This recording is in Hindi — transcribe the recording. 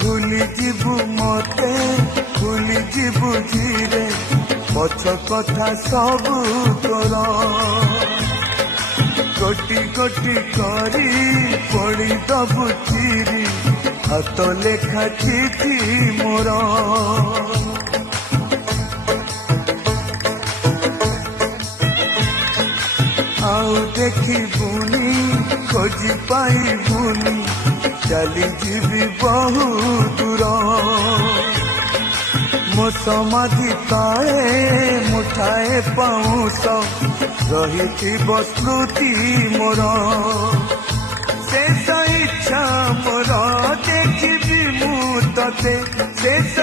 भूली जीवु मते भूली जीवु धीरे पछ कथा सब तोर गोटी गोटी करी पड़ी दबु चिरी हाथ लेखा चिठी मोर आउ देखिबुनी खोजी पाइबुनी चली जीवी बहु दूर मो समाधि ताए मुठाए पाऊस रही स्मृति मोर शेष इच्छा मोर देखिबी मु तते शेष